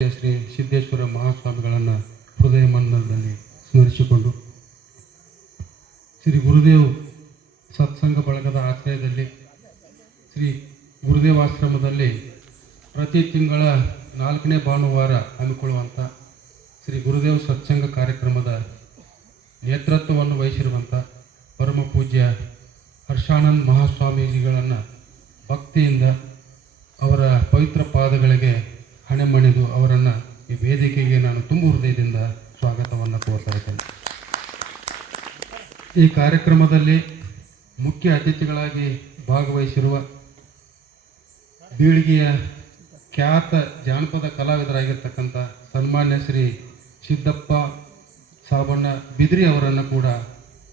ಶ್ರೀ ಸಿದ್ದೇಶ್ವರ ಮಹಾಸ್ವಾಮಿಗಳನ್ನು ಹೃದಯ ಮಂದಿರದಲ್ಲಿ ಸ್ಮರಿಸಿಕೊಂಡು ಶ್ರೀ ಗುರುದೇವ್ ಸತ್ಸಂಗ ಬಳಗದ ಆಶ್ರಯದಲ್ಲಿ ಶ್ರೀ ಗುರುದೇವಾಶ್ರಮದಲ್ಲಿ ಪ್ರತಿ ತಿಂಗಳ 4ನೇ ಭಾನುವಾರ ಹಮ್ಮಿಕೊಳ್ಳುವಂಥ ಶ್ರೀ ಗುರುದೇವ್ ಸತ್ಸಂಗ ಕಾರ್ಯಕ್ರಮದ ನೇತೃತ್ವವನ್ನು ವಹಿಸಿರುವಂಥ ಪರಮ ಪೂಜ್ಯ ಹರ್ಷಾನಂದ ಮಹಾಸ್ವಾಮೀಜಿಗಳನ್ನು ಭಕ್ತಿಯಿಂದ ಅವರ ಪವಿತ್ರ ಪಾದಗಳಿಗೆ ಹಣೆ ಮಣಿದು ಅವರನ್ನು ಈ ವೇದಿಕೆಗೆ ನಾನು ತುಂಬ ಹೃದಯದಿಂದ ಸ್ವಾಗತವನ್ನು ಕೋರ್ತಾ ಇದ್ದೇನೆ. ಈ ಕಾರ್ಯಕ್ರಮದಲ್ಲಿ ಮುಖ್ಯ ಅತಿಥಿಗಳಾಗಿ ಭಾಗವಹಿಸಿರುವ ಬೀಳಿಗೆಯ ಖ್ಯಾತ ಜಾನಪದ ಕಲಾವಿದರಾಗಿರ್ತಕ್ಕಂಥ ಸನ್ಮಾನ್ಯ ಶ್ರೀ ಸಿದ್ದಪ್ಪ ಸಾಬಣ್ಣ ಬಿದ್ರಿ ಅವರನ್ನು ಕೂಡ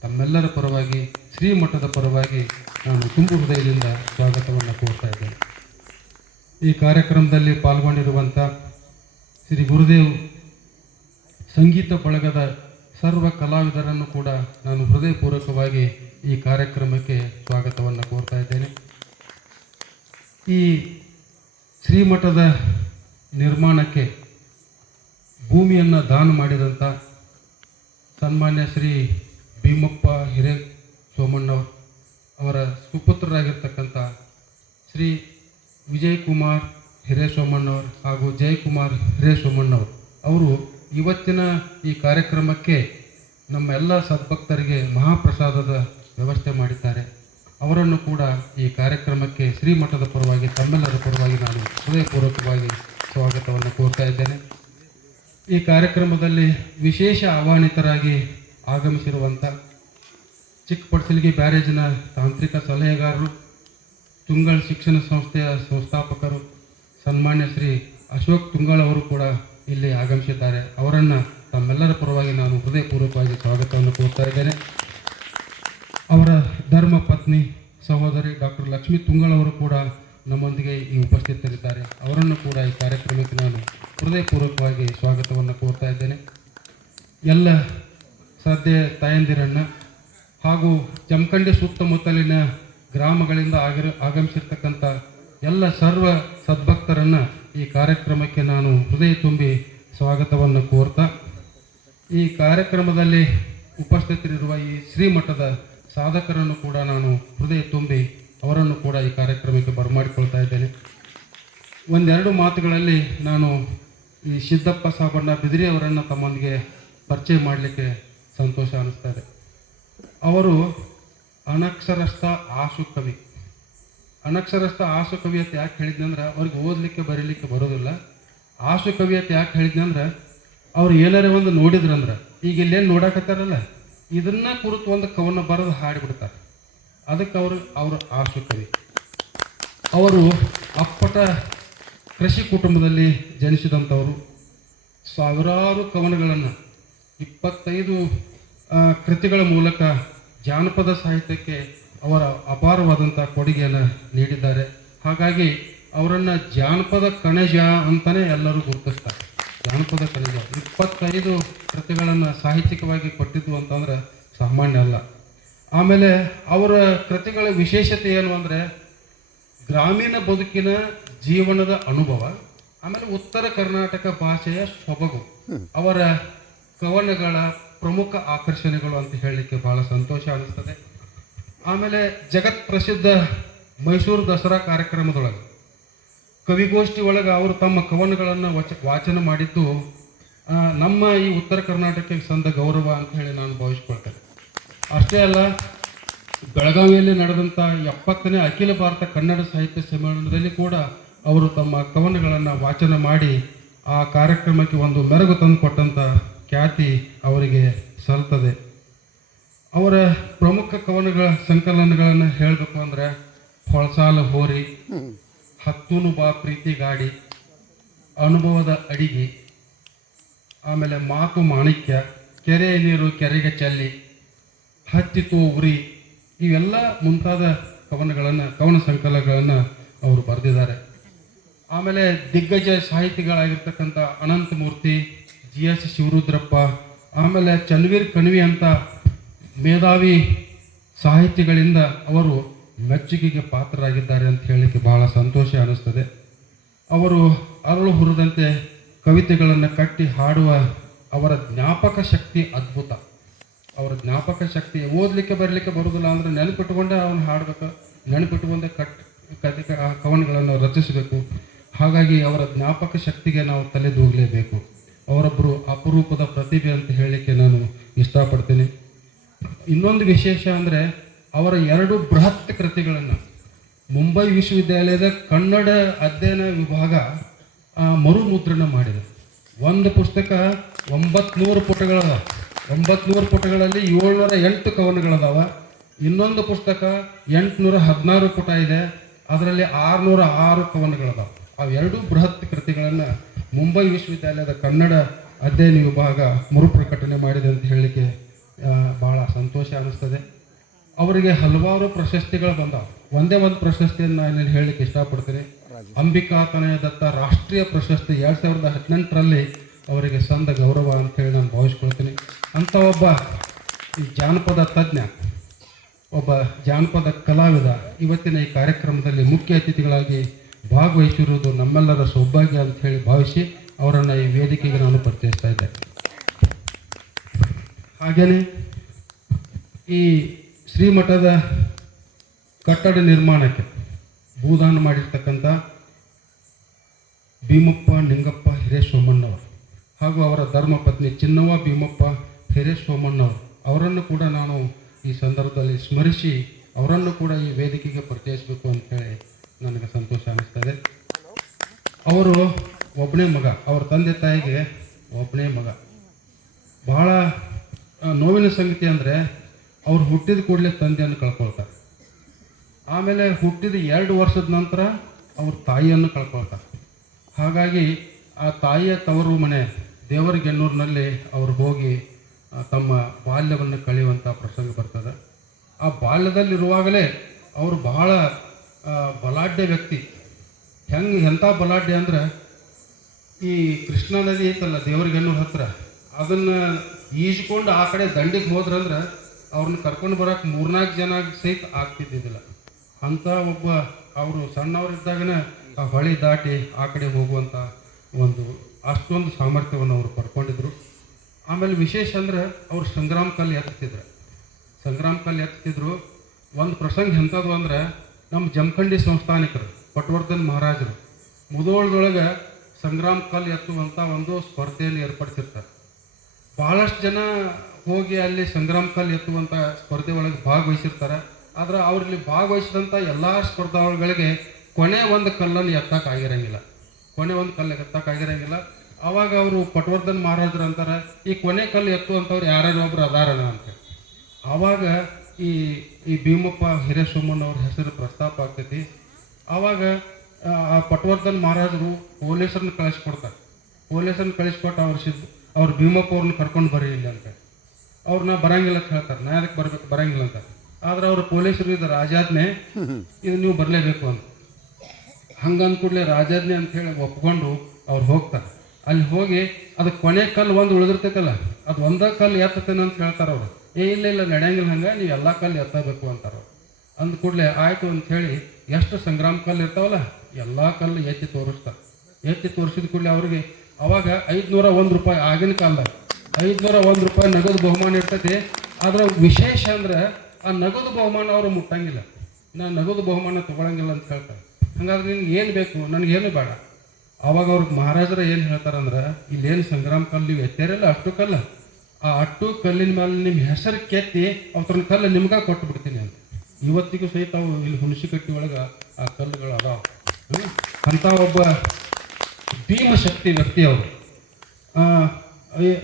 ತಮ್ಮೆಲ್ಲರ ಪರವಾಗಿ ಶ್ರೀಮಠದ ಪರವಾಗಿ ನಾನು ತುಂಬ ಹೃದಯದಿಂದ ಸ್ವಾಗತವನ್ನು ಕೋರ್ತಾ ಇದ್ದೇನೆ. ಈ ಕಾರ್ಯಕ್ರಮದಲ್ಲಿ ಪಾಲ್ಗೊಂಡಿರುವಂಥ ಶ್ರೀ ಗುರುದೇವ್ ಸಂಗೀತ ಬಳಗದ ಸರ್ವ ಕಲಾವಿದರನ್ನು ಕೂಡ ನಾನು ಹೃದಯಪೂರ್ವಕವಾಗಿ ಈ ಕಾರ್ಯಕ್ರಮಕ್ಕೆ ಸ್ವಾಗತವನ್ನು ಕೋರ್ತಾ ಇದ್ದೇನೆ. ಈ ಶ್ರೀಮಠದ ನಿರ್ಮಾಣಕ್ಕೆ ಭೂಮಿಯನ್ನು ದಾನ ಮಾಡಿದಂಥ ಸನ್ಮಾನ್ಯ ಶ್ರೀ ಭೀಮಪ್ಪ ಹಿರೇ ಸೋಮಣ್ಣವ್ರು ಅವರ ಸುಪುತ್ರರಾಗಿರ್ತಕ್ಕಂಥ ಶ್ರೀ ವಿಜಯಕುಮಾರ್ ಹಿರೇಸೋಮಣ್ಣವ್ರು ಹಾಗೂ ಜಯಕುಮಾರ್ ಹಿರೇಸೋಮಣ್ಣವ್ರು ಅವರು ಇವತ್ತಿನ ಈ ಕಾರ್ಯಕ್ರಮಕ್ಕೆ ನಮ್ಮ ಎಲ್ಲ ಸದ್ಭಕ್ತರಿಗೆ ಮಹಾಪ್ರಸಾದದ ವ್ಯವಸ್ಥೆ ಮಾಡಿದ್ದಾರೆ. ಅವರನ್ನು ಕೂಡ ಈ ಕಾರ್ಯಕ್ರಮಕ್ಕೆ ಶ್ರೀಮಠದ ಪರವಾಗಿ ತಮ್ಮೆಲ್ಲರ ಪರವಾಗಿ ನಾನು ಹೃದಯಪೂರ್ವಕವಾಗಿ ಸ್ವಾಗತವನ್ನು ಕೋರ್ತಾ ಇದ್ದೇನೆ. ಈ ಕಾರ್ಯಕ್ರಮದಲ್ಲಿ ವಿಶೇಷ ಆಹ್ವಾನಿತರಾಗಿ ಆಗಮಿಸಿರುವಂಥ ಚಿಕ್ಕಪಡ್ಸಲ್ಗಿ ಬ್ಯಾರೇಜಿನ ತಾಂತ್ರಿಕ ಸಲಹೆಗಾರರು, ತುಂಗಳ ಶಿಕ್ಷಣ ಸಂಸ್ಥೆಯ ಸಂಸ್ಥಾಪಕರು ಸನ್ಮಾನ್ಯ ಶ್ರೀ ಅಶೋಕ್ ತುಂಗಳ ಅವರು ಕೂಡ ಇಲ್ಲಿ ಆಗಮಿಸಿದ್ದಾರೆ. ಅವರನ್ನು ತಮ್ಮೆಲ್ಲರ ಪರವಾಗಿ ನಾನು ಹೃದಯಪೂರ್ವಕವಾಗಿ ಸ್ವಾಗತವನ್ನು ಕೋರ್ತಾ ಇದ್ದೇನೆ. ಅವರ ಧರ್ಮ ಪತ್ನಿ ಸಹೋದರಿ ಡಾಕ್ಟರ್ ಲಕ್ಷ್ಮೀ ತುಂಗಳವರು ಕೂಡ ನಮ್ಮೊಂದಿಗೆ ಈ ಉಪಸ್ಥಿತರಿದ್ದಾರೆ. ಅವರನ್ನು ಕೂಡ ಈ ಕಾರ್ಯಕ್ರಮಕ್ಕೆ ನಾನು ಹೃದಯಪೂರ್ವಕವಾಗಿ ಸ್ವಾಗತವನ್ನು ಕೋರ್ತಾ ಇದ್ದೇನೆ. ಎಲ್ಲ ಶ್ರದ್ಧೆಯ ತಾಯಂದಿರನ್ನು ಹಾಗೂ ಜಮಖಂಡಿ ಸುತ್ತಮುತ್ತಲಿನ ಗ್ರಾಮಗಳಿಂದ ಆಗಮಿಸಿರ್ತಕ್ಕಂಥ ಎಲ್ಲ ಸರ್ವ ಸದ್ಭಕ್ತರನ್ನು ಈ ಕಾರ್ಯಕ್ರಮಕ್ಕೆ ನಾನು ಹೃದಯ ತುಂಬಿ ಸ್ವಾಗತವನ್ನು ಕೋರ್ತಾ, ಈ ಕಾರ್ಯಕ್ರಮದಲ್ಲಿ ಉಪಸ್ಥಿತರಿರುವ ಈ ಶ್ರೀಮಠದ ಸಾಧಕರನ್ನು ಕೂಡ ನಾನು ಹೃದಯ ತುಂಬಿ ಅವರನ್ನು ಕೂಡ ಈ ಕಾರ್ಯಕ್ರಮಕ್ಕೆ ಬರಮಾಡಿಕೊಳ್ತಾ ಇದ್ದೇನೆ. ಒಂದೆರಡು ಮಾತುಗಳಲ್ಲಿ ನಾನು ಈ ಸಿದ್ದಪ್ಪ ಸಾಬಣ್ಣ ಬಿದ್ರಿ ಅವರನ್ನು ತಮ್ಮೊಂದಿಗೆ ಪರಿಚಯ ಮಾಡಲಿಕ್ಕೆ ಸಂತೋಷ ಅನ್ನಿಸ್ತಾ ಇದೆ. ಅವರು ಅನಕ್ಷರಸ್ಥ ಆಸು ಕವಿ. ಅನಕ್ಷರಸ್ಥ ಆಸು ಕವಿ ಅಂತ ಯಾಕೆ ಹೇಳಿದ್ನಂದ್ರೆ ಅವ್ರಿಗೆ ಓದಲಿಕ್ಕೆ ಬರೀಲಿಕ್ಕೆ ಬರೋದಿಲ್ಲ. ಆಸು ಕವಿ ಅಂತ ಯಾಕೆ ಹೇಳಿದ್ನಂದ್ರೆ ಅವ್ರು ಏನಾರೇ ಒಂದು ನೋಡಿದ್ರಂದ್ರೆ ಈಗ ಇಲ್ಲೇನು ನೋಡಕತ್ತಾರಲ್ಲ ಇದನ್ನ ಕುರಿತು ಒಂದು ಕವನ ಬರೆದು ಹಾಡಿಬಿಡ್ತಾರೆ. ಅದಕ್ಕೆ ಅವರು ಆಸು ಕವಿ. ಅವರು ಅಪ್ಪಟ ಕೃಷಿ ಕುಟುಂಬದಲ್ಲಿ ಜನಿಸಿದಂಥವರು. ಸಾವಿರಾರು ಕವನಗಳನ್ನು 25 ಕೃತಿಗಳ ಮೂಲಕ ಜಾನಪದ ಸಾಹಿತ್ಯಕ್ಕೆ ಅವರ ಅಪಾರವಾದಂಥ ಕೊಡುಗೆಯನ್ನು ನೀಡಿದ್ದಾರೆ. ಹಾಗಾಗಿ ಅವರನ್ನು ಜಾನಪದ ಕಣಜ ಅಂತಲೇ ಎಲ್ಲರೂ ಗುರುತಿಸ್ತಾರೆ. ಜಾನಪದ ಕಣಜ 25 ಕೃತಿಗಳನ್ನು ಸಾಹಿತ್ಯಿಕವಾಗಿ ಕೊಟ್ಟಿದ್ದು ಅಂತಂದ್ರೆ ಸಾಮಾನ್ಯ ಅಲ್ಲ. ಆಮೇಲೆ ಅವರ ಕೃತಿಗಳ ವಿಶೇಷತೆ ಏನು ಅಂದರೆ ಗ್ರಾಮೀಣ ಬದುಕಿನ ಜೀವನದ ಅನುಭವ, ಆಮೇಲೆ ಉತ್ತರ ಕರ್ನಾಟಕ ಭಾಷೆಯ ಸೊಬಗು ಅವರ ಕವನಗಳ ಪ್ರಮುಖ ಆಕರ್ಷಣೆಗಳು ಅಂತ ಹೇಳಲಿಕ್ಕೆ ಬಹಳ ಸಂತೋಷ ಅನಿಸ್ತದೆ. ಆಮೇಲೆ ಜಗತ್ ಪ್ರಸಿದ್ಧ ಮೈಸೂರು ದಸರಾ ಕಾರ್ಯಕ್ರಮದೊಳಗೆ ಕವಿಗೋಷ್ಠಿ ಒಳಗೆ ಅವರು ತಮ್ಮ ಕವನಗಳನ್ನು ವಾಚನ ಮಾಡಿದ್ದು ನಮ್ಮ ಈ ಉತ್ತರ ಕರ್ನಾಟಕಕ್ಕೆ ಸಂದ ಗೌರವ ಅಂತ ಹೇಳಿ ನಾನು ಭಾವಿಸ್ಕೊಳ್ತೇನೆ. ಅಷ್ಟೇ ಅಲ್ಲ, ಬೆಳಗಾವಿಯಲ್ಲಿ ನಡೆದಂಥ 70ನೇ ಅಖಿಲ ಭಾರತ ಕನ್ನಡ ಸಾಹಿತ್ಯ ಸಮ್ಮೇಳನದಲ್ಲಿ ಕೂಡ ಅವರು ತಮ್ಮ ಕವನಗಳನ್ನು ವಾಚನ ಮಾಡಿ ಆ ಕಾರ್ಯಕ್ರಮಕ್ಕೆ ಒಂದು ಮೆರುಗು ತಂದು ಕೊಟ್ಟಂಥ ಖ್ಯಾತಿ ಅವರಿಗೆ ಸಲ್ತದೆ. ಅವರ ಪ್ರಮುಖ ಕವನಗಳ ಸಂಕಲನಗಳನ್ನು ಹೇಳಬೇಕು ಅಂದರೆ ಹೊಳಸಾಲ ಹೋರಿ, ಹತ್ತೂನು ಬಾ ಪ್ರೀತಿ ಗಾಡಿ, ಅನುಭವದ ಅಡಿಗೆ, ಆಮೇಲೆ ಮಾತು ಮಾಣಿಕ್ಯ, ಕೆರೆಯ ನೀರು ಕೆರೆಗೆ ಚೆಲ್ಲಿ, ಹತ್ತಿತು ಉರಿ, ಇವೆಲ್ಲ ಮುಂತಾದ ಕವನ ಸಂಕಲನಗಳನ್ನು ಅವರು ಬರೆದಿದ್ದಾರೆ. ಆಮೇಲೆ ದಿಗ್ಗಜ ಸಾಹಿತಿಗಳಾಗಿರ್ತಕ್ಕಂಥ ಅನಂತಮೂರ್ತಿ, GS ಶಿವರುದ್ರಪ್ಪ, ಆಮೇಲೆ ಚನ್ವೀರ್ ಕಣ್ವಿ ಅಂತ ಮೇಧಾವಿ ಸಾಹಿತಿಗಳಿಂದ ಅವರು ಮೆಚ್ಚುಗೆಗೆ ಪಾತ್ರರಾಗಿದ್ದಾರೆ ಅಂತ ಹೇಳಲಿಕ್ಕೆ ಬಹಳ ಸಂತೋಷ ಅನ್ನಿಸ್ತದೆ. ಅವರು ಅರಳು ಹುರಿದಂತೆ ಕವಿತೆಗಳನ್ನು ಕಟ್ಟಿ ಹಾಡುವ ಅವರ ಜ್ಞಾಪಕ ಶಕ್ತಿ ಅದ್ಭುತ. ಅವರ ಜ್ಞಾಪಕ ಶಕ್ತಿ ಓದಲಿಕ್ಕೆ ಬರಲಿಕ್ಕೆ ಬರುವುದಿಲ್ಲ ಅಂದರೆ ನೆನಪಿಟ್ಟುಕೊಂಡೇ ಅವನು ಹಾಡಬೇಕು, ನೆನಪಿಟ್ಟುಕೊಂಡೇ ಕವನಗಳನ್ನು ರಚಿಸಬೇಕು. ಹಾಗಾಗಿ ಅವರ ಜ್ಞಾಪಕ ಶಕ್ತಿಗೆ ನಾವು ತಲೆದೂಗಲೇಬೇಕು. ಅವರೊಬ್ಬರು ಅಪರೂಪದ ಪ್ರತಿಭೆ ಅಂತ ಹೇಳಲಿಕ್ಕೆ ನಾನು ಇಷ್ಟಪಡ್ತೀನಿ. ಇನ್ನೊಂದು ವಿಶೇಷ ಅಂದರೆ ಅವರ 2 ಬೃಹತ್ ಕೃತಿಗಳನ್ನು ಮುಂಬೈ ವಿಶ್ವವಿದ್ಯಾಲಯದ ಕನ್ನಡ ಅಧ್ಯಯನ ವಿಭಾಗ ಮರುಮುದ್ರಣ ಮಾಡಿದೆ. ಒಂದು ಪುಸ್ತಕ 900 ಪುಟಗಳದ, 900 ಪುಟಗಳಲ್ಲಿ 708 ಕವನಗಳದಾವ. ಇನ್ನೊಂದು ಪುಸ್ತಕ 816 ಪುಟ ಇದೆ, ಅದರಲ್ಲಿ 606 ಕವನಗಳದಾವ. ಅವೆರಡೂ ಬೃಹತ್ ಕೃತಿಗಳನ್ನು ಮುಂಬೈ ವಿಶ್ವವಿದ್ಯಾಲಯದ ಕನ್ನಡ ಅಧ್ಯಯನ ವಿಭಾಗ ಮರುಪ್ರಕಟಣೆ ಮಾಡಿದೆ ಅಂತ ಹೇಳಲಿಕ್ಕೆ ಭಾಳ ಸಂತೋಷ ಅನ್ನಿಸ್ತದೆ. ಅವರಿಗೆ ಹಲವಾರು ಪ್ರಶಸ್ತಿಗಳು ಬಂದಾವ. ಒಂದೇ ಒಂದು ಪ್ರಶಸ್ತಿಯನ್ನು ನಾನು ಹೇಳಲಿಕ್ಕೆ ಇಷ್ಟಪಡ್ತೀನಿ. ಅಂಬಿಕಾ ತನಯ ದತ್ತ ರಾಷ್ಟ್ರೀಯ ಪ್ರಶಸ್ತಿ 2018ರಲ್ಲಿ ಅವರಿಗೆ ಸಂದ ಗೌರವ ಅಂತೇಳಿ ನಾನು ಭಾವಿಸ್ಕೊಳ್ತೀನಿ. ಅಂಥ ಒಬ್ಬ ಈ ಜಾನಪದ ತಜ್ಞ, ಒಬ್ಬ ಜಾನಪದ ಕಲಾವಿದ ಇವತ್ತಿನ ಈ ಕಾರ್ಯಕ್ರಮದಲ್ಲಿ ಮುಖ್ಯ ಅತಿಥಿಗಳಾಗಿ ಭಾಗವಹಿಸಿರುವುದು ನಮ್ಮೆಲ್ಲರ ಸೌಭಾಗ್ಯ ಅಂತ ಹೇಳಿ ಭಾವಿಸಿ ಅವರನ್ನು ಈ ವೇದಿಕೆಗೆ ನಾನು ಪರಿಚಯಿಸ್ತಾ ಇದ್ದೆ. ಹಾಗೆಯೇ ಈ ಶ್ರೀಮಠದ ಕಟ್ಟಡ ನಿರ್ಮಾಣಕ್ಕೆ ಭೂದಾನ ಮಾಡಿರ್ತಕ್ಕಂಥ ಭೀಮಪ್ಪ ನಿಂಗಪ್ಪ ಹಿರೇಸೋಮಣ್ಣವರು ಹಾಗೂ ಅವರ ಧರ್ಮಪತ್ನಿ ಚಿನ್ನವ್ವ ಭೀಮಪ್ಪ ಹಿರೇಸೋಮಣ್ಣವರು ಅವರನ್ನು ಕೂಡ ನಾನು ಈ ಸಂದರ್ಭದಲ್ಲಿ ಸ್ಮರಿಸಿ ಅವರನ್ನು ಕೂಡ ಈ ವೇದಿಕೆಗೆ ಪರಿಚಯಿಸಬೇಕು ಅಂತೇಳಿ ನನಗೆ ಸಂತೋಷ ಅನ್ನಿಸ್ತದೆ. ಅವರು ಒಬ್ಬನೇ ಮಗ, ಅವರ ತಂದೆ ತಾಯಿಗೆ ಒಬ್ಬನೇ ಮಗ. ಬಹಳ ನೋವಿನ ಸಂಗತಿ ಅಂದರೆ ಅವ್ರು ಹುಟ್ಟಿದ ಕೂಡಲೇ ತಂದೆಯನ್ನು ಕಳ್ಕೊಳ್ತಾರೆ. ಆಮೇಲೆ ಹುಟ್ಟಿದ 2 ವರ್ಷದ ನಂತರ ಅವ್ರ ತಾಯಿಯನ್ನು ಕಳ್ಕೊಳ್ತಾರೆ. ಹಾಗಾಗಿ ಆ ತಾಯಿಯ ತವರು ಮನೆ ದೇವರಗೆನ್ನೂರಿನಲ್ಲಿ ಅವರು ಹೋಗಿ ತಮ್ಮ ಬಾಲ್ಯವನ್ನು ಕಳೆಯುವಂಥ ಪ್ರಸಂಗ ಬರ್ತದೆ. ಆ ಬಾಲ್ಯದಲ್ಲಿರುವಾಗಲೇ ಅವರು ಬಹಳ ಬಲಾಢ್ಯ ವ್ಯಕ್ತಿ. ಎಂಥ ಬಲಾಢ್ಯ ಅಂದ್ರೆ ಈ ಕೃಷ್ಣಾ ನದಿ ಐತಲ್ಲ ದೇವರಗೆನ್ನೂರು ಹತ್ರ, ಅದನ್ನು ಈಜ್ಕೊಂಡು ಆ ಕಡೆ ದಂಡಿಗೆ ಹೋದ್ರಂದ್ರೆ ಅವ್ರನ್ನ ಕರ್ಕೊಂಡು ಬರೋಕೆ 3-4 ಜನ ಸಹಿತ ಆಗ್ತಿದ್ದಿದ್ದಿಲ್ಲ. ಅಂಥ ಒಬ್ಬ ಅವರು ಸಣ್ಣವರಿದ್ದಾಗನೇ ಆ ಹೊಳಿ ದಾಟಿ ಆ ಕಡೆ ಹೋಗುವಂಥ ಅಷ್ಟೊಂದು ಸಾಮರ್ಥ್ಯವನ್ನು ಅವರು ಪಡ್ಕೊಂಡಿದ್ರು. ಆಮೇಲೆ ವಿಶೇಷ ಅಂದರೆ ಅವರು ಸಂಗ್ರಾಮ ಕಲ್ಲು ಎತ್ತಿದ್ರು. ಒಂದು ಪ್ರಸಂಗ ಎಂಥದ್ದು ಅಂದರೆ ನಮ್ಮ ಜಮಖಂಡಿ ಸಂಸ್ಥಾನಿಕರು ಪಟವರ್ಧನ್ ಮಹಾರಾಜರು ಮುಧೋಳದೊಳಗೆ ಸಂಗ್ರಾಮ ಕಲ್ಲು ಎತ್ತುವಂಥ ಒಂದು ಸ್ಪರ್ಧೆಯನ್ನು ಏರ್ಪಡಿಸಿರ್ತಾರೆ. ಭಾಳಷ್ಟು ಜನ ಹೋಗಿ ಅಲ್ಲಿ ಸಂಗ್ರಾಮ ಕಲ್ಲು ಎತ್ತುವಂಥ ಸ್ಪರ್ಧೆ ಒಳಗೆ ಭಾಗವಹಿಸಿರ್ತಾರೆ. ಆದರೆ ಅವರಲ್ಲಿ ಭಾಗವಹಿಸಿದಂಥ ಎಲ್ಲ ಸ್ಪರ್ಧಾಳುಗಳಿಗೆ ಕೊನೆ ಒಂದು ಕಲ್ಲನ್ನು ಎತ್ತಕ್ಕಾಗಿರಂಗಿಲ್ಲ. ಆವಾಗ ಅವರು ಪಟವರ್ಧನ್ ಮಹಾರಾಜರು ಅಂತಾರೆ, ಈ ಕೊನೆ ಕಲ್ಲು ಎತ್ತುವಂಥವ್ರು ಯಾರ್ಯಾರು ಒಬ್ರು ಅದಾರಣ ಅಂತ. ಆವಾಗ ಈ ಭೀಮಪ್ಪ ಹಿರೇಸೋಮಣ್ಣವ್ರ ಹೆಸರು ಪ್ರಸ್ತಾಪ ಆಗ್ತೈತಿ. ಆವಾಗ ಆ ಪಟವರ್ಧನ್ ಮಹಾರಾಜರು ಪೊಲೀಸರನ್ನ ಕಳಿಸ್ಕೊಟ್ಟು ಅವ್ರು ಭೀಮಪ್ಪ ಅವ್ರನ್ನ ಕರ್ಕೊಂಡು ಬರೀ ಇಲ್ಲ ಅಂತ. ಅವ್ರನ್ನ ಬರಂಗಿಲ್ಲ ಅಂತ ಹೇಳ್ತಾರೆ. ನಾ ಅದಕ್ಕೆ ಬರಂಗಿಲ್ಲ ಅಂತ. ಆದ್ರೆ ಅವ್ರು ಪೊಲೀಸರು ಇದು ರಾಜಾಜ್ಞೆ, ಇದು ನೀವು ಬರಲೇಬೇಕು ಅಂತ. ಹಂಗಂದ ಕೂಡಲೇ ರಾಜಾಜ್ಞೆ ಅಂತ ಹೇಳಿ ಒಪ್ಕೊಂಡು ಅವ್ರು ಹೋಗ್ತಾರೆ. ಅಲ್ಲಿ ಹೋಗಿ ಅದಕ್ಕೆ ಕೊನೆ ಕಲ್ಲು ಒಂದು ಉಳಿದಿರ್ತೈತಲ್ಲ, ಅದು ಒಂದೇ ಕಲ್ಲು ಎತ್ತತೇನೆ ಅಂತ ಹೇಳ್ತಾರೆ ಅವರು. ಇಲ್ಲ ನಡೆಯಂಗಿಲ್ಲ, ಹಂಗೆ ನೀವು ಎಲ್ಲ ಕಲ್ಲು ಎತ್ತಬೇಕು ಅಂತಾರೆ. ಅಂದ ಕೂಡಲೇ ಆಯಿತು ಅಂತ ಹೇಳಿ ಎಷ್ಟು ಸಂಗ್ರಾಮ ಕಲ್ಲು ಇರ್ತಾವಲ್ಲ ಎಲ್ಲ ಕಲ್ಲು ಎತ್ತಿ ತೋರಿಸ್ತಾರೆ. ಎತ್ತಿ ತೋರಿಸಿದ ಕೂಡಲೇ ಅವ್ರಿಗೆ ಅವಾಗ 501 ರೂಪಾಯಿ, ಆಗಿನ ಕಾಲದಾಗ 501 ರೂಪಾಯಿ ನಗದು ಬಹುಮಾನ ಇರ್ತೈತಿ. ಆದ್ರೆ ವಿಶೇಷ ಅಂದ್ರೆ ಆ ನಗದು ಬಹುಮಾನ ಅವರು ಮುಟ್ಟಂಗಿಲ್ಲ. ನಾನು ನಗದು ಬಹುಮಾನ ತೊಗೊಳಂಗಿಲ್ಲ ಅಂತ ಹೇಳ್ತಾರೆ. ಹಂಗಾದ್ರೆ ನಿನ್ಗೆ ಏನು ಬೇಕು, ನನಗೇನು ಬೇಡ. ಆವಾಗ ಅವ್ರಿಗೆ ಮಹಾರಾಜರು ಏನು ಹೇಳ್ತಾರಂದ್ರೆ, ಇಲ್ಲೇನು ಸಂಗ್ರಾಮ ಕಲ್ಲು ನೀವು ಎತ್ತೇರಲ್ಲ ಅಷ್ಟು ಕಲ್ಲು, ಆ ಅಟ್ಟು ಕಲ್ಲಿನ ಮೇಲೆ ನಿಮ್ಮ ಹೆಸರು ಕೆತ್ತಿ ಅವ್ರನ್ನ ಕಲ್ಲು ನಿಮ್ಗೆ ಕೊಟ್ಟು ಬಿಡ್ತೀನಿ ಅಂತ. ಇವತ್ತಿಗೂ ಸಹಿತ ಅವು ಇಲ್ಲಿ ಹುಣಸಿಕಟ್ಟಿ ಒಳಗೆ ಆ ಕಲ್ಲುಗಳು ಅದಾವ. ಅಂಥ ಒಬ್ಬ ಭೀಮಶಕ್ತಿ ವ್ಯಕ್ತಿ ಅವರು.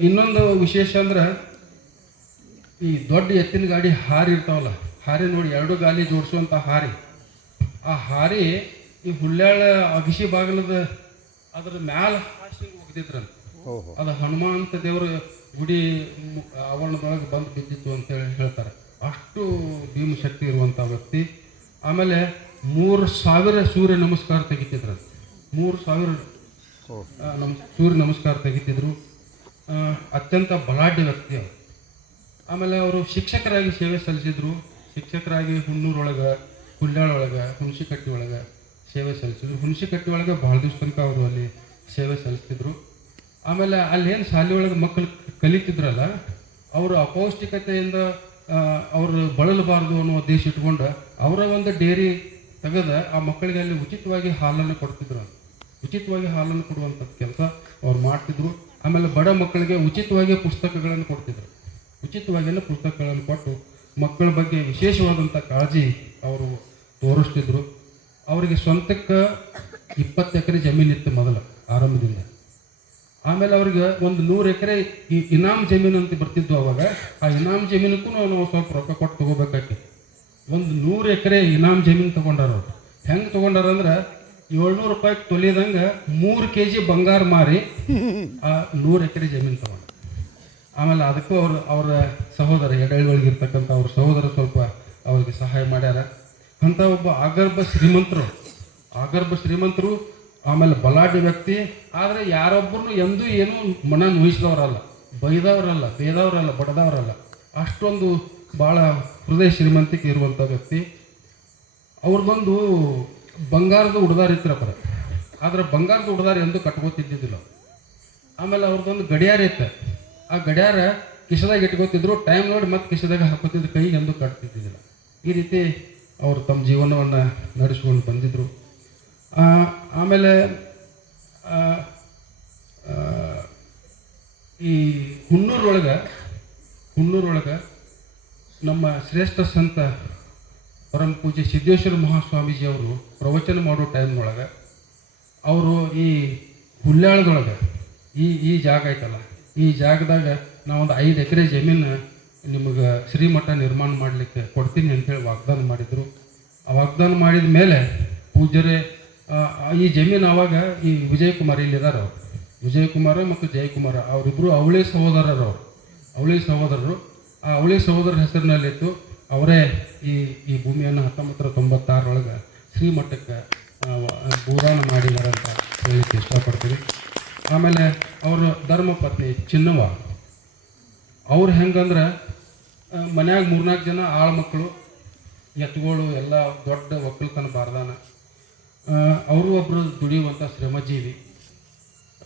ಇನ್ನೊಂದು ವಿಶೇಷ ಅಂದ್ರೆ ಈ ದೊಡ್ಡ ಎತ್ತಿನ ಗಾಡಿ ಹಾರಿ ಇರ್ತಾವಲ್ಲ, ಹಾರಿ ನೋಡಿ 2 ಗಾಲಿ ಜೋಡಿಸುವಂಥ ಹಾರಿ, ಆ ಹಾರಿ ಈ ಹುಲ್ಯಾಳ ಅಗಿಸಿ ಬಾಗಿಲದ ಅದ್ರ ಮ್ಯಾಲ ಹಾಸಿ ಹೋಗ್ತಿದ್ರಂತ. ಅದು ಹನುಮಂತ ದೇವರ ಗುಡಿ ಆವರಣದೊಳಗೆ ಬಂದು ಬಿದ್ದಿತ್ತು ಅಂತೇಳಿ ಹೇಳ್ತಾರೆ. ಅಷ್ಟು ಭೀಮಶಕ್ತಿ ಇರುವಂಥ ವ್ಯಕ್ತಿ. ಆಮೇಲೆ 3000 ಸೂರ್ಯ ನಮಸ್ಕಾರ ತೆಗಿತಿದ್ರಂತ. 3000 ಸೂರ್ಯ ನಮಸ್ಕಾರ ತೆಗಿತಿದ್ರು. ಅತ್ಯಂತ ಬಲಾಢ್ಯ ವ್ಯಕ್ತಿ ಅವರು. ಆಮೇಲೆ ಅವರು ಶಿಕ್ಷಕರಾಗಿ ಸೇವೆ ಸಲ್ಲಿಸಿದ್ರು. ಶಿಕ್ಷಕರಾಗಿ ಹುಣ್ಣೂರೊಳಗೆ, ಹುಲ್ಯಾಳೊಳಗೆ, ಹುಣಸಿಕಟ್ಟಿ ಒಳಗೆ ಸೇವೆ ಸಲ್ಲಿಸಿದ್ರು. ಹುಣಸಿಕಟ್ಟಿ ಒಳಗೆ ಭಾಳ ದಿವಸ ತನಕ ಅವರು ಅಲ್ಲಿ ಸೇವೆ ಸಲ್ಲಿಸ್ತಿದ್ರು. ಆಮೇಲೆ ಅಲ್ಲೇನು ಶಾಲೆ ಒಳಗೆ ಮಕ್ಕಳು ಕಲಿತಿದ್ರಲ್ಲ, ಅವರು ಅಪೌಷ್ಟಿಕತೆಯಿಂದ ಅವರು ಬಳಲಬಾರ್ದು ಅನ್ನೋ ಉದ್ದೇಶ ಇಟ್ಕೊಂಡು ಅವರ ಒಂದು ಡೇರಿ ತೆಗೆದು ಆ ಮಕ್ಕಳಿಗೆ ಅಲ್ಲಿ ಉಚಿತವಾಗಿ ಹಾಲನ್ನು ಕೊಡ್ತಿದ್ರು. ಉಚಿತವಾಗಿ ಹಾಲನ್ನು ಕೊಡುವಂಥ ಕೆಲಸ ಅವ್ರು ಮಾಡ್ತಿದ್ರು. ಆಮೇಲೆ ಬಡ ಮಕ್ಕಳಿಗೆ ಉಚಿತವಾಗಿ ಪುಸ್ತಕಗಳನ್ನು ಕೊಡ್ತಿದ್ರು. ಉಚಿತವಾಗಿಯೇ ಪುಸ್ತಕಗಳನ್ನು ಕೊಟ್ಟು ಮಕ್ಕಳ ಬಗ್ಗೆ ವಿಶೇಷವಾದಂಥ ಕಾಳಜಿ ಅವರು ತೋರಿಸ್ತಿದ್ರು. ಅವರಿಗೆ ಸ್ವಂತಕ್ಕೆ 20 ಎಕರೆ ಜಮೀನಿತ್ತು ಮೊದಲು ಆರಂಭದಿಂದ. ಆಮೇಲೆ ಅವ್ರಿಗೆ ಒಂದು 100 ಎಕರೆ ಇನಾಮ್ ಜಮೀನು ಅಂತ ಬರ್ತಿದ್ವು. ಅವಾಗ ಆ ಇನಾಮ್ ಜಮೀನಕ್ಕೂ ನಾವು ಸ್ವಲ್ಪ ರೊಕ್ಕ ಕೊಟ್ಟು ತೊಗೋಬೇಕಾಗಿ ಒಂದು 100 ಎಕರೆ ಇನಾಮ್ ಜಮೀನು ತೊಗೊಂಡಾರ. ಅವ್ರು ಹೆಂಗೆ ತೊಗೊಂಡಾರ ಅಂದ್ರೆ 700 ರೂಪಾಯಿ ತೊಲಿದಂಗೆ 3 kg ಬಂಗಾರ ಮಾರಿ ಆ 100 ಎಕರೆ ಜಮೀನು ತೊಗೊಂಡು. ಆಮೇಲೆ ಅದಕ್ಕೂ ಅವರ ಸಹೋದರ ಎಡಳಿರ್ತಕ್ಕಂಥ ಅವ್ರ ಸಹೋದರ ಸ್ವಲ್ಪ ಅವ್ರಿಗೆ ಸಹಾಯ ಮಾಡ್ಯಾರ. ಅಂಥ ಒಬ್ಬ ಆಗರ್ಭ ಶ್ರೀಮಂತರು ಆಮೇಲೆ ಬಲಾಢ್ಯ ವ್ಯಕ್ತಿ. ಆದರೆ ಯಾರೊಬ್ಬರನ್ನು ಎಂದೂ ಏನೂ ಮನ ನೋಯಿಸಿದವರಲ್ಲ, ಬೈದವರಲ್ಲ, ಬೇದವರಲ್ಲ, ಬಡದವರಲ್ಲ. ಅಷ್ಟೊಂದು ಭಾಳ ಹೃದಯ ಶ್ರೀಮಂತಿಕೆ ಇರುವಂಥ ವ್ಯಕ್ತಿ. ಅವ್ರದ್ದೊಂದು ಬಂಗಾರದ ಉಡ್ದಾರ ಇತ್ತರಪ್ಪ. ಆದ್ರೆ ಬಂಗಾರದ ಉಡ್ದಾರ ಎಂದೂ ಕಟ್ಕೋತಿದ್ದಿದ್ದಿಲ್ಲ. ಆಮೇಲೆ ಅವ್ರದ್ದೊಂದು ಗಡಿಯಾರ ಇತ್ತು. ಆ ಗಡಿಯಾರ ಕಿಶದಾಗ ಇಟ್ಕೋತಿದ್ರು. ಟೈಮ್ ನೋಡಿ ಮತ್ತೆ ಕಿಶದಾಗ ಹಾಕೋತಿದ್ರು, ಕೈಗೆ ಎಂದೂ ಕಟ್ತಿದ್ದಿದ್ದಿಲ್ಲ. ಈ ರೀತಿ ಅವರು ತಮ್ಮ ಜೀವನವನ್ನು ನಡೆಸ್ಕೊಂಡು ಬಂದಿದ್ದರು. ಆಮೇಲೆ ಈ ಹುಣ್ಣೂರೊಳಗೆ ನಮ್ಮ ಶ್ರೇಷ್ಠ ಸಂತ ಪರಮ ಪೂಜ್ಯ ಸಿದ್ದೇಶ್ವರ ಮಹಾಸ್ವಾಮೀಜಿ ಅವರು ಪ್ರವಚನ ಮಾಡೋ ಟೈಮ್ನೊಳಗೆ ಅವರು ಈ ಹುಲ್ಯಾಳದೊಳಗೆ ಈ ಜಾಗ ಐತಲ್ಲ, ಈ ಜಾಗದಾಗ ನಾವೊಂದು 5 ಎಕರೆ ಜಮೀನು ನಿಮಗೆ ಶ್ರೀಮಠ ನಿರ್ಮಾಣ ಮಾಡಲಿಕ್ಕೆ ಕೊಡ್ತೀನಿ ಅಂಥೇಳಿ ವಾಗ್ದಾನ ಮಾಡಿದರು. ಆ ವಾಗ್ದಾನ ಮಾಡಿದ ಮೇಲೆ ಪೂಜ್ಯರೇ ಈ ಜಮೀನು ಆವಾಗ ಈ ವಿಜಯಕುಮಾರ್ ಇಲ್ಲಿದ್ದಾರೆ. ಅವರು ವಿಜಯಕುಮಾರ ಮತ್ತು ಜಯಕುಮಾರ ಅವರಿಬ್ಬರು ಅವಳಿ ಸಹೋದರರು. ಆ ಅವಳಿ ಸಹೋದರರ ಹೆಸರಿನಲ್ಲಿತ್ತು. ಅವರೇ ಈ ಭೂಮಿಯನ್ನು 1996 ಶ್ರೀಮಠಕ್ಕೆ ಭೂದಾನ ಮಾಡಿದ್ದಾರೆ ಅಂತ ಹೇಳಲಿಕ್ಕೆ ಇಷ್ಟಪಡ್ತೀವಿ. ಆಮೇಲೆ ಅವರ ಧರ್ಮಪತ್ನಿ ಚಿನ್ನವ್ವ ಅವ್ರು ಹೆಂಗಂದ್ರೆ ಮನ್ಯಾಗ 3-4 ಜನ ಆಳ್ಮಕ್ಕಳು, ಎತ್ತುಗಳು ಎಲ್ಲ ದೊಡ್ಡ ಒಕ್ಕಲ್ತನ ಬಾರ್ದಾನ. ಅವರು ಒಬ್ಬರು ದುಡಿಯುವಂಥ ಶ್ರಮಜೀವಿ.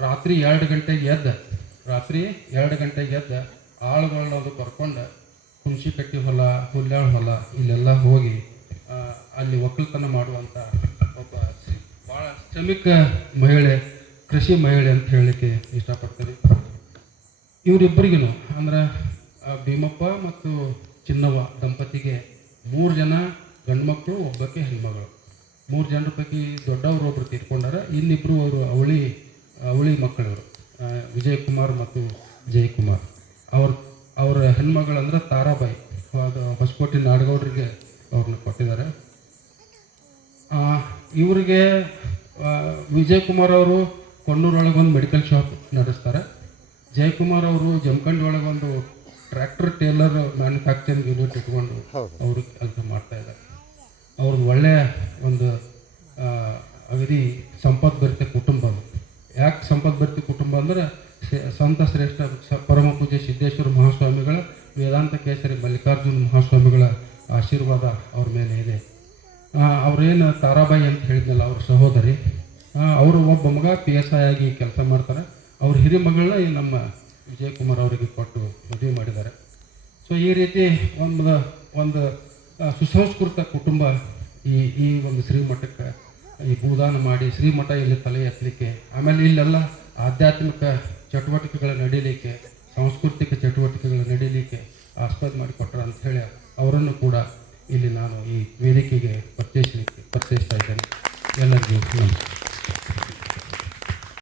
ರಾತ್ರಿ 2 ಗಂಟೆಗೆ ಎದ್ದ ಆಳುಗಳನ್ನದು ಕರ್ಕೊಂಡು ಹುಣಸಿಕಟ್ಟಿ ಹೊಲ, ಹುಲ್ಯಾಳ ಹೊಲ ಇಲ್ಲೆಲ್ಲ ಹೋಗಿ ಅಲ್ಲಿ ಒಕ್ಕಲ್ತನ ಮಾಡುವಂಥ ಒಬ್ಬ ಭಾಳ ಶ್ರಮಿಕ ಮಹಿಳೆ, ಕೃಷಿ ಮಹಿಳೆ ಅಂತ ಹೇಳಲಿಕ್ಕೆ ಇಷ್ಟಪಡ್ತೀನಿ. ಇವರಿಬ್ಬರಿಗೂ ಅಂದ್ರೆ ಭೀಮಪ್ಪ ಮತ್ತು ಚಿನ್ನವ್ವ ದಂಪತಿಗೆ 3 ಜನ ಗಂಡು ಮಕ್ಕಳು, ಒಬ್ಬಕ್ಕೆ ಹೆಣ್ಮಗಳು. 3 ಜನರ ಪೈಕಿ ದೊಡ್ಡವರು ಒಬ್ಬರು ತೀರ್ಕೊಂಡಾರ. ಇನ್ನಿಬ್ಬರು ಅವರು ಅವಳಿ ಮಕ್ಕಳವರು, ವಿಜಯಕುಮಾರ್ ಮತ್ತು ಜಯಕುಮಾರ್. ಅವರ ಹೆಣ್ಮಗಳಂದ್ರೆ ತಾರಾಬಾಯಿ, ಅದು ಹೊಸಕೋಟೆ ನಾಡಗೌಡರಿಗೆ ಅವ್ರನ್ನ ಕೊಟ್ಟಿದ್ದಾರೆ. ಇವರಿಗೆ ವಿಜಯಕುಮಾರ್ ಅವರು ಕೊಣ್ಣೂರೊಳಗೆ ಒಂದು ಮೆಡಿಕಲ್ ಶಾಪ್ ನಡೆಸ್ತಾರೆ. ಜಯಕುಮಾರ್ ಅವರು ಜಮಖಂಡಿ ಒಳಗೆ ಒಂದು ಟ್ರ್ಯಾಕ್ಟರ್ ಟೇಲರ್ ಮ್ಯಾನುಫ್ಯಾಕ್ಚರಿಂಗ್ ಯೂನಿಟ್ ಇಟ್ಕೊಂಡು ಅವರು ಕೆಲಸ ಮಾಡ್ತಾ ಇದ್ದಾರೆ. ಅವ್ರದ್ದು ಒಳ್ಳೆಯ ಒಂದು ಅಗದಿ ಸಂಪದ್ಭರಿತ ಕುಟುಂಬ. ಯಾಕೆ ಸಂಪದ್ಭರಿತ ಕುಟುಂಬ ಅಂದರೆ ಸಂತ ಶ್ರೇಷ್ಠ ಪರಮ ಪೂಜ್ಯ ಸಿದ್ದೇಶ್ವರ ಮಹಾಸ್ವಾಮಿಗಳ, ವೇದಾಂತ ಕೇಸರಿ ಮಲ್ಲಿಕಾರ್ಜುನ ಮಹಾಸ್ವಾಮಿಗಳ ಆಶೀರ್ವಾದ ಅವ್ರ ಮೇಲೆ ಇದೆ. ಅವ್ರೇನು ತಾರಾಬಾಯಿ ಅಂತ ಹೇಳಿದ್ನಲ್ಲ, ಅವ್ರ ಸಹೋದರಿ, ಅವರು ಒಬ್ಬ ಮಗ PSI ಆಗಿ ಕೆಲಸ ಮಾಡ್ತಾರೆ. ಅವ್ರ ಹಿರಿ ಮಗಳನ್ನ ಈ ನಮ್ಮ ವಿಜಯಕುಮಾರ್ ಅವರಿಗೆ ಕೊಟ್ಟು ಮದುವೆ ಮಾಡಿದ್ದಾರೆ. ಸೊ ಈ ರೀತಿ ಒಂದು ಸುಸಂಸ್ಕೃತ ಕುಟುಂಬ ಈ ಒಂದು ಶ್ರೀಮಠಕ್ಕೆ ಈ ಭೂದಾನ ಮಾಡಿ ಶ್ರೀಮಠ ಇಲ್ಲಿ ತಲೆ ಎತ್ತಲಿಕ್ಕೆ, ಆಮೇಲೆ ಇಲ್ಲೆಲ್ಲ ಆಧ್ಯಾತ್ಮಿಕ ಚಟುವಟಿಕೆಗಳ ನಡೀಲಿಕ್ಕೆ, ಸಾಂಸ್ಕೃತಿಕ ಚಟುವಟಿಕೆಗಳ ನಡೀಲಿಕ್ಕೆ ಆಸ್ಪದ ಮಾಡಿಕೊಟ್ರ ಅಂಥೇಳಿ ಅವರನ್ನು ಕೂಡ ಇಲ್ಲಿ ನಾನು ಈ ವೇದಿಕೆಗೆ ಪರಿಚಯಿಸ್ತಾ ಇದ್ದೇನೆ. ಎಲ್ಲರಿಗೂ ನಮಸ್ಕಾರ.